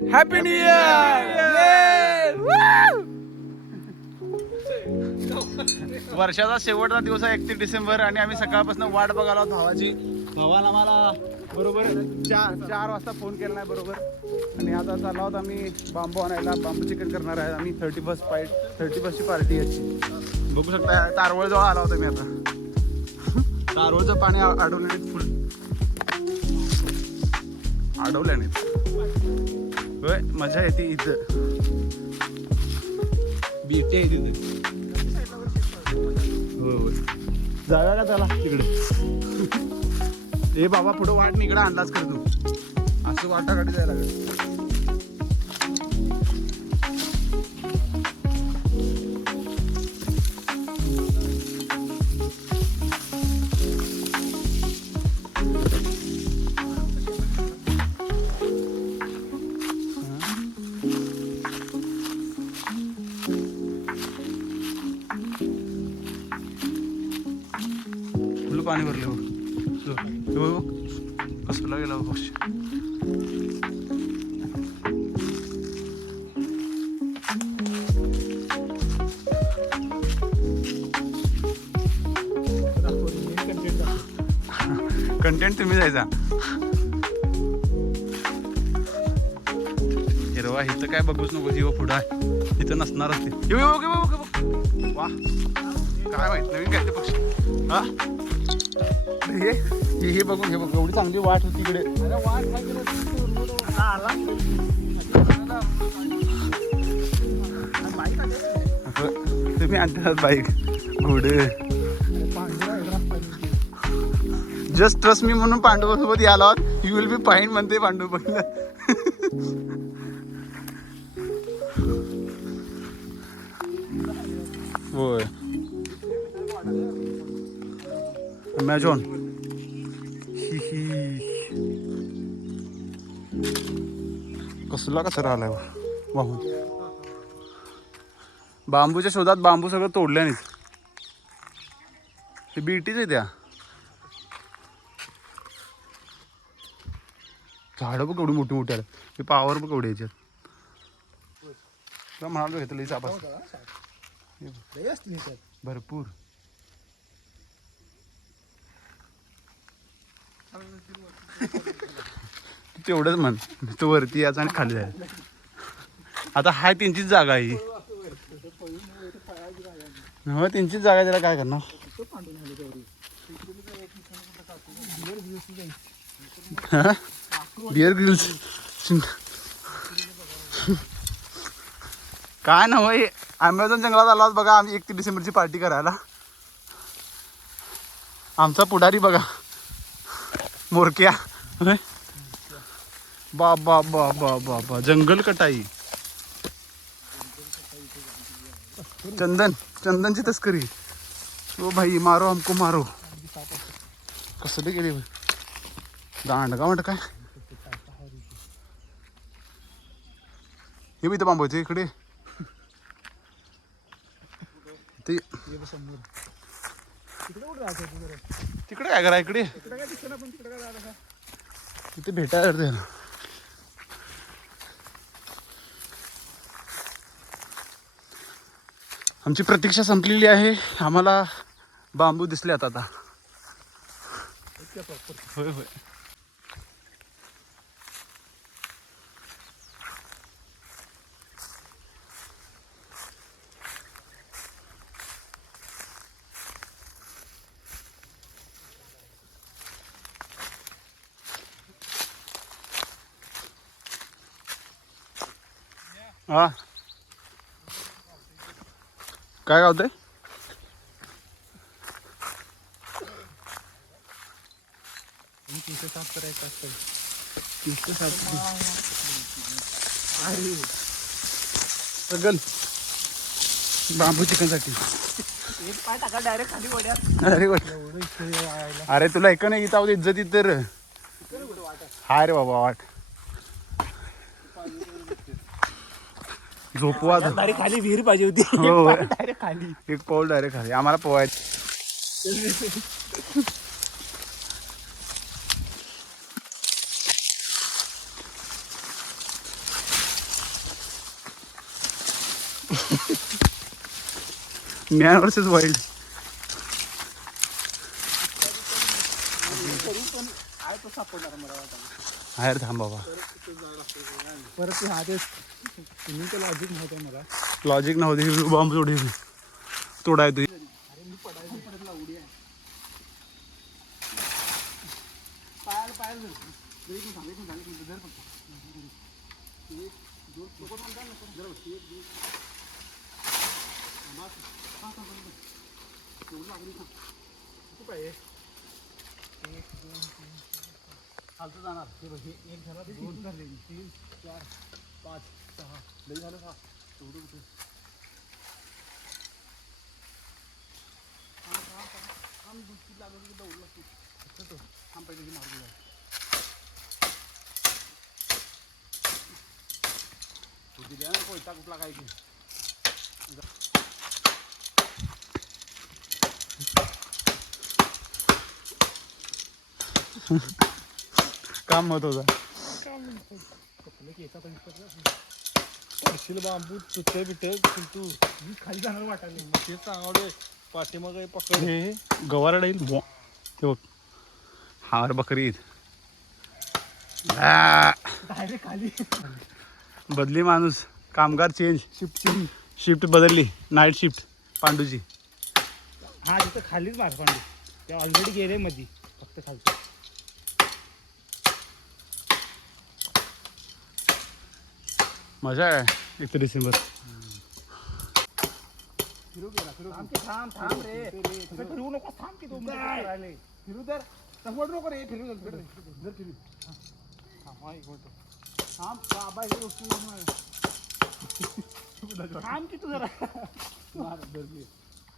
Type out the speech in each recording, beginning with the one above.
Happy new year. वर्षाचा शेवटचा दिवस आहे 31 डिसेंबर आणि आम्ही सकाळपासून वाट बघायला आहोत भावाची. भावाला आम्हाला बरोबर 4 वाजता फोन केला नाही बरोबर. आणि आता चाललो आहोत आम्ही बांबू आणायला. बांबू चिकन करणार आहे आम्ही. 31st ची पार्टी आहे. बघू शकता तारवळजवळ आला होता मी आता. तारवळचं पाणी अडवल्याने फुल अडवल्याने होय मजा येते इथं. बीटे आहे तिथं. हो जाऊया का त्याला तिकडे. ए बाबा पुढं वाट इकडं आणलाच कर तू. असं वाटाघाटी जायला लागेल. पाणी भरले बघ कसला गेला पक्षी. कंटेंट तुम्ही जायचा. हिरवा इथं काय बघूच नको. जीव पुढं आहे इथं नसणारच ते. वा काय माहित नवीन काय ते पक्षी. हा हे बघून हे बघ एवढी चांगली वाट होती इकडे. तुम्ही आणतात बाईक घोडे. जस्ट ट्रस्ट मी म्हणून पांडुसोबत याला आहोत. यू विल बी फाईन म्हणते पांडू बघितलं. होय अमेझॉन कसला कचरा आलाय वाहून. बांबूच्या शोधात बांबू सगळं तोडल्या नाही. ते बीटीच आहे त्या. झाडं बघ एवढी मोठी मोठी आले. ते पावर बघ एवढी याच्यात. तुला म्हणालो घेतलं चापास भरपूर. तेवढंच म्हण. तो वरती याचा आणि खाली जायचं. आता हाय त्यांचीच जागा आहे. हो त्यांचीच जागा. त्याला काय करणार. बिअर ग्रिल्स काय ना होय. अमेझॉन जंगलात आला बघा आम्ही 31 डिसेंबरची पार्टी करायला. आमचा पुढारी बघा मोरक्या. बा बा बा बा बा बा जंगल कटाई. चंदनची तस्करी. ओ भाई मारो हमको मारो. कसं बी गेले दांडगा म्हणत काय. हे बी इथं बांबायचं इकडे. तिकडे काय करा इकडे. तिथे भेटायला. आमची प्रतीक्षा संपलेली आहे. आम्हाला बांबू दिसल्यात आता. होय होय हा काय गावतंय. सगल बांबू चिकन साठी. अरे तुला ऐक नाही इथं इज्जत तर हाय रे बाबा वाट. झोपवा खाली विहीर पाहिजे होती. डायरेक्ट खाली. एक पाऊल डायरेक्ट खाली. आम्हाला पोहायचं. Man versus wild. बाहेर थांब बाबा. परत हा तेच तुम्ही तर लॉजिक नव्हतं मला. लॉजिक नव्हती. बॉम्ब तोडाय तुझी. खालचं जाणार ते बघ. एक झाला, 2 झाले, 3 4 5 6 लई झालं. 6 तेवढं कुठे लागलं दौड लागते. थांब पहिले मार्ग जाय. दिल्या ना कोयता कुठला काय की. काम होत होतं. पडशील बांबू तुटय बिटय तू मी खाली जाणार वाटायला. मग तेच सांगावले पाठीमाग पकड. हे गवारड येईल ते बघ. हार बकरी डायरेक्ट खाली. बदली माणूस. कामगार चेंज. शिफ्ट बदलली. नाईट शिफ्ट पांडूची. हा तिथं खालीच मार पांडू. ते ऑलरेडी गेले मध्ये. फक्त खालचं मजा आहे. 1 डिसेंबर. फिरू गेला. थांब रे. फिरू नको. थांब की 2 मिनिट. फिरू तर समोर नको रे. फिरू जर फिरू. थांब बाबा ही गोष्ट नाही. थांब की तू जरा.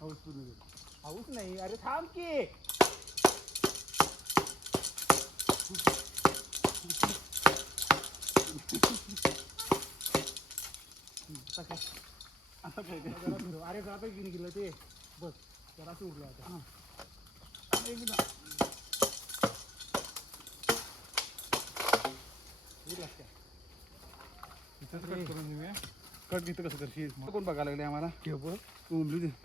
हाऊस नाही. अरे थांब की. आता काय अरे जाता की गेलं ते बस. जरा उरलं आता. कट घेतं कसं करशील. कोण बघायला लागले आम्हाला.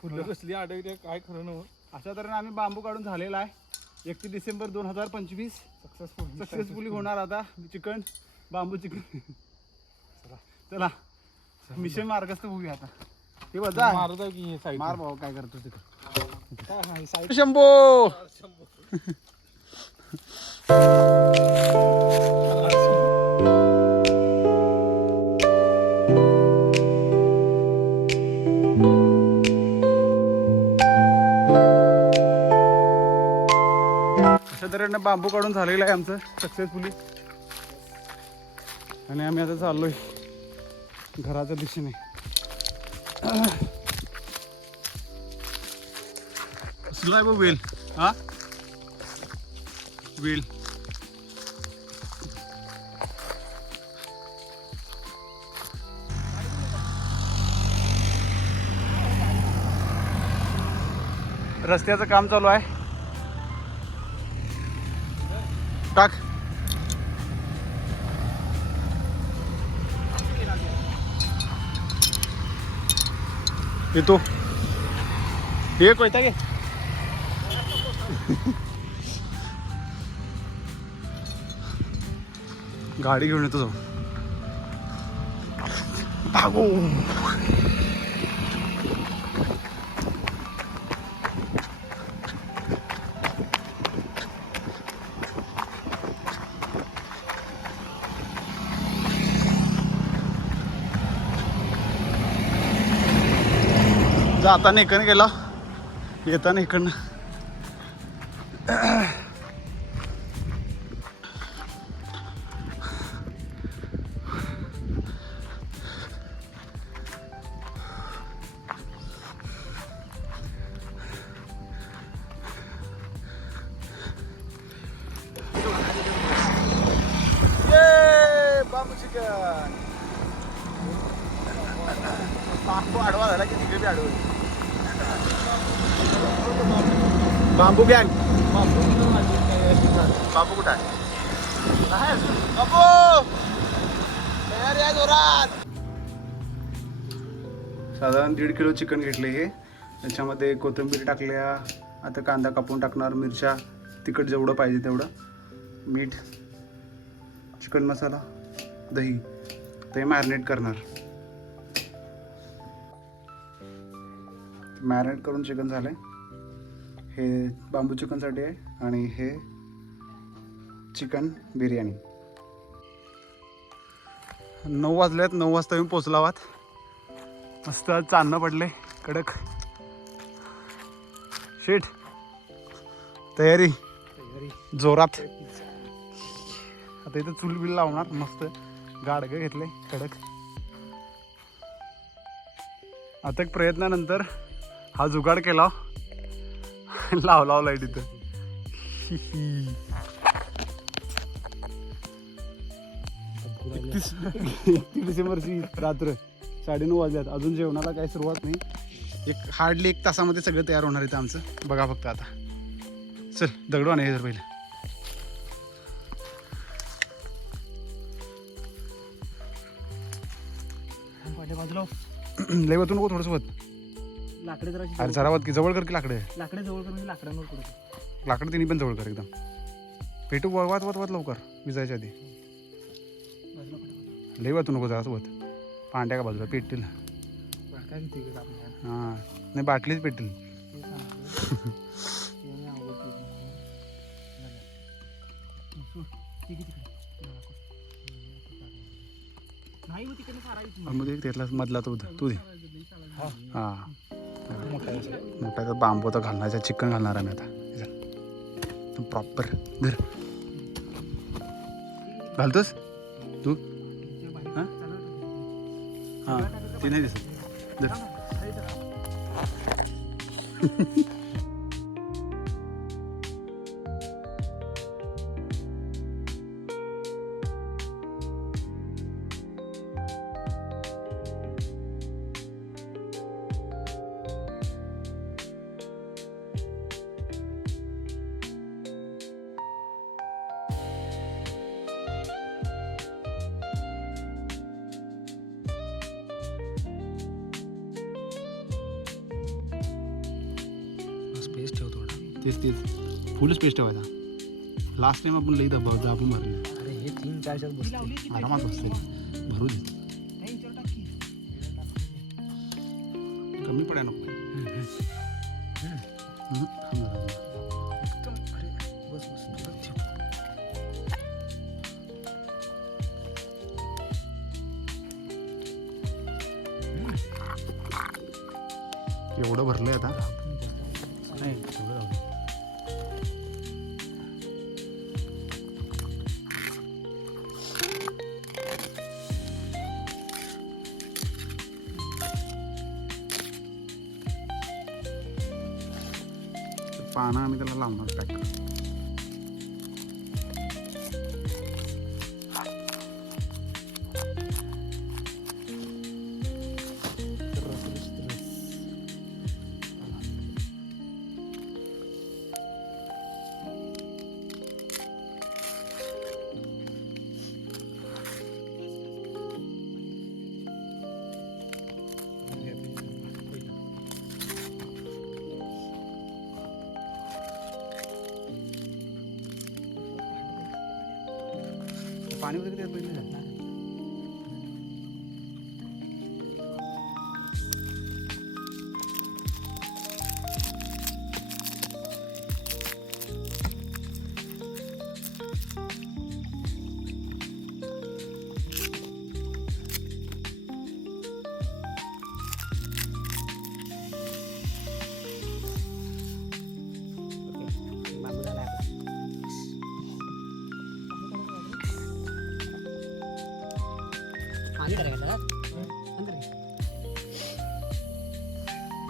फुलं कसली आढळली काय खरं नव्हतं. अशा तऱ्हेने आम्ही बांबू काढून झालेला आहे. 31 डिसेंबर 2025 सक्सेसफुली होणार आता चिकन. बांबू चिकन. चला मिशन मार्गस्थ होऊया आता. हे बघा मारत आहे की साईड. मार भाऊ काय करतो तिकडे. साईड शंभो. अशा तऱ्हेने बांबू काढून झालेलं आहे आमचं सक्सेसफुली. आणि आम्ही आता चाललोय घराच्या दिशेने. कसला आहे वेल. हा वेल. रस्त्याचं काम चालू आहे. टाक. येतो. हे कोयता घे. गाडी घेऊन येतो. भागो. जाताना इकडनं गेला. येताना इकडनं. बांबू चिकन. बांबू आडवा झाला की तिकडे बी आडवली. बांबू गँग. बांबू कुठं आहे. बांबू तयार आहे जोरात. साधारण 1.5 किलो चिकन घेतले हे. त्याच्यामध्ये कोथिंबीर टाकल्या, आता कांदा कापून टाकणार, मिरच्या, तिखट जेवढं पाहिजे तेवढं, मीठ, चिकन मसाला, दही, ते मॅरिनेट करणार. मॅरिनेट करून चिकन झालं आहे. हे बांबू चिकनसाठी आहे आणि हे चिकन बिर्याणी. 9 वाजल्यात. 9 वाजता येऊन पोचलो आहोत. मस्त चांदणं पडले कडक. शेट तयारी जोरात. आता इथं चूल बिल लावणार. मस्त गाडगं घेतले कडक. आता एक प्रयत्नानंतर हा जुगाड केला. लावला लाईट इथं. 31 डिसेंबरची रात्र 9:30 वाजल्यात. अजून जेवणाला काही सुरुवात नाही. हार्डली 1 तासामध्ये सगळं तयार होणार इथं आमचं. बघा फक्त आता. चल दगडू आणि हे जर पहिलं. लय वतू नको, थोडंसं वत. लाकडे जरा अरे जरा वत की, जवळ कर की लाकडे. लाकडे जवळ करून लाकडांवर पडतो. लाकडं तिन्ही पण जवळ कर एकदम. पेटू वात वात वात लवकर विजायच्या आधी. लय वतू नको, जराच वत. पांड्या का बाजूला पेटतील. हां नाही बाटलीच पेटतील. मध्ये त्यातला मधला तो तू दे. हां मोठा बांबू तर घालण्याचा, चिकन घालणार आम्ही आता प्रॉपर. धर घालतोस तू. हां हां ते नाही दिसत. धर. स्पेस ठेव थोडा. तेच फुल स्पेस ठेवायचा. लास्ट टाइम आपण लई दाबून मारले. अरे हे 3-4 बसते आरामात बसते. भरू दे. कमी पडाय नको. एवढं भरलंय आता. नाही एवढं जाऊ दे. पानं आम्ही त्याला लावणार पॅक. पाणी वगैरे त्यात पहिले झालं.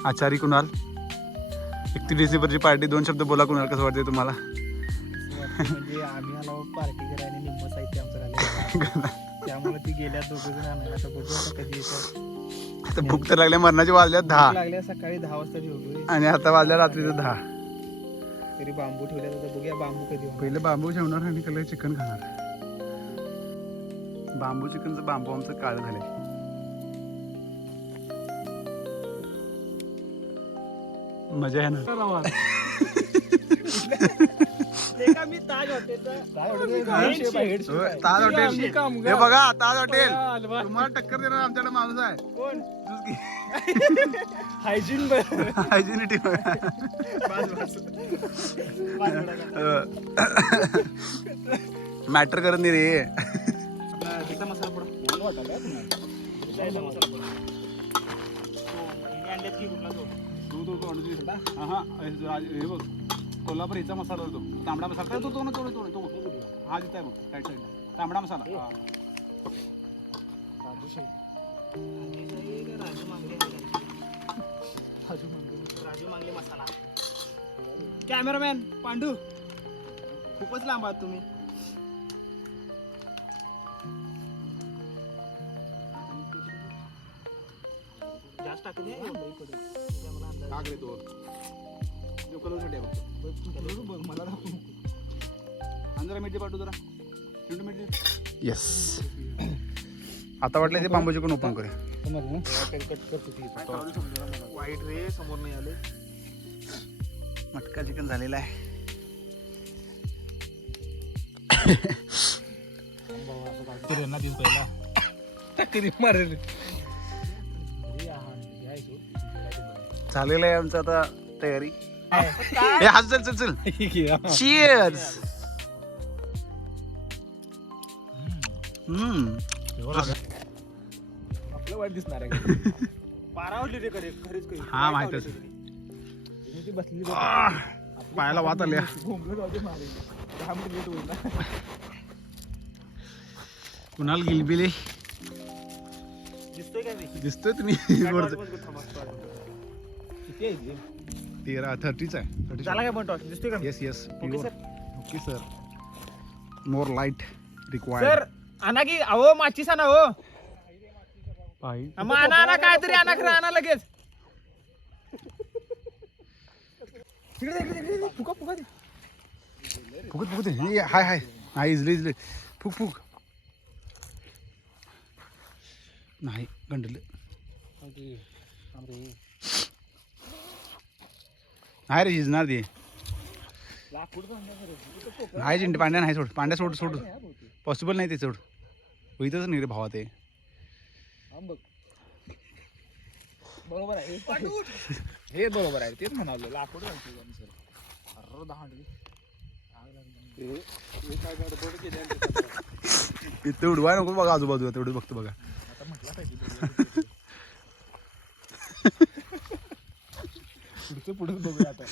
आचारी कुणाल, 31 डिसेंबरची पार्टी. 2 शब्द बोला कुणाल, कसं वाटते तुम्हाला? म्हणजे आम्ही आलो पार्टी करायला, निम्म साहित्य आमचं राहिलं, त्यामुळे ती गेल्या 2 जण आणायला. आता बघू आता कधी येतात. आता भूक तर लागल्या, मरणाची वाजल्यात 10. लागल्या सकाळी 10 वाजता ठेवलोय आणि आता वाजल्या रात्रीचं 10. तरी बांबू ठेवल्या तर बघूया बांबू कधी होणार. पहिले बांबू ठेवणार आणि कलर चिकन खाणार. बांबू चिकनचं बांबू आमचं काळं झालंय. मजा आहे ना. मी ताज हॉटेल ताज हॉटेल हे बघा, ताज हॉटेल तुम्हाला टक्कर देणार आमच्याकडे माणूस आहे. कोण? हायजिन हायजिनिटी मॅटर करत नाही रे. मसाला हे बघ, कोल्हापूर हिचा मसाला तो तांबडा मसाला तो हा जिथं आहे बघ राईट साईडला तांबडा मसाला. राजू मांगले मसाला. कॅमेरामॅन पांडू खूपच लांब आहात तुम्ही. जास्त टाकू दे मला जरा मिरची पाठवू जरा. येस, आता वाटलं ते बांबू चिकन ओपन करूया. वाईट रे, समोर नाही आले. मटका चिकन झालेला आहे. झालेलं आहे आमचं आता तयारी. हे हात चल चल चल. Cheers. आपलं वाईट दिसणार आहे. पारावली रे खरेच हा माहितच. बसली पायाला वात आल्या. कुणाल गिलबिले दिसतोय काय दिसतोय तुम्ही. किती आहे 30 आहे. झाला काय पण दिसतोय का? Yes yes okay sir. Okay sir. More light sir required. आणा की अहो माचीस आणा हो. पाई मग आणा काहीतरी आणा खरं आणा लगेच. फुका फुका दे. फुकत फुकत हे हाय हाय हाय इजले फुक फुक. नाही गंडले नाही रे शिजणार ते. नाही चिंटे पांड्या नाही सोड. पांड्या सोड सोड पॉसिबल नाही ते सोड. होईतच नाही रे भावा ते. बरोबर आहे हे बरोबर आहे तेच म्हणालो. लाकूड इथे उडवाय नको बघा आजूबाजूला तेवढं बघतो बघा. आता म्हटलं पाहिजे पुढचं पुढेच बघूया आता.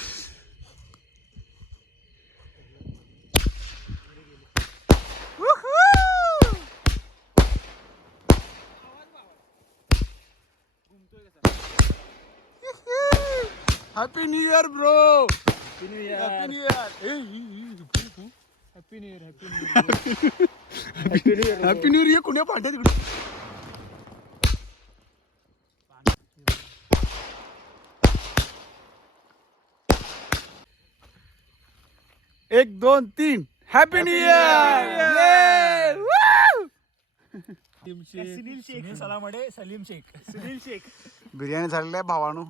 Happy new year bro. Happy new year. Happy new year. Happy new year. Happy new year. Happy new year कुण्या पांड्या तिकडे. 1 2 3 happy new year. Sunil Shaikh. सलामडे सलीम शेख. सुनील शेख. बिर्याणी झालेली आहे भावानो.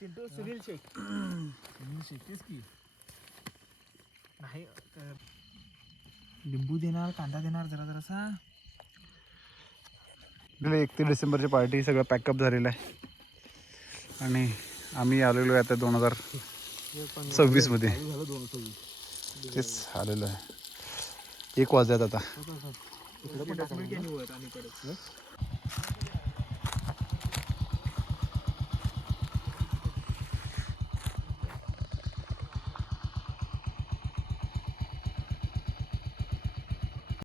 चिंटू सुनील शेख. सुनील शेख तेच की. नाही लिंबू देणार, कांदा देणार जरा जरासा. 31 डिसेंबरची पार्टी सगळं पॅकअप झालेलं आहे आणि आम्ही आलेलो आहे आता 2026 मध्ये. तेच आलेलो आहे. 1 वाजल्यात आता.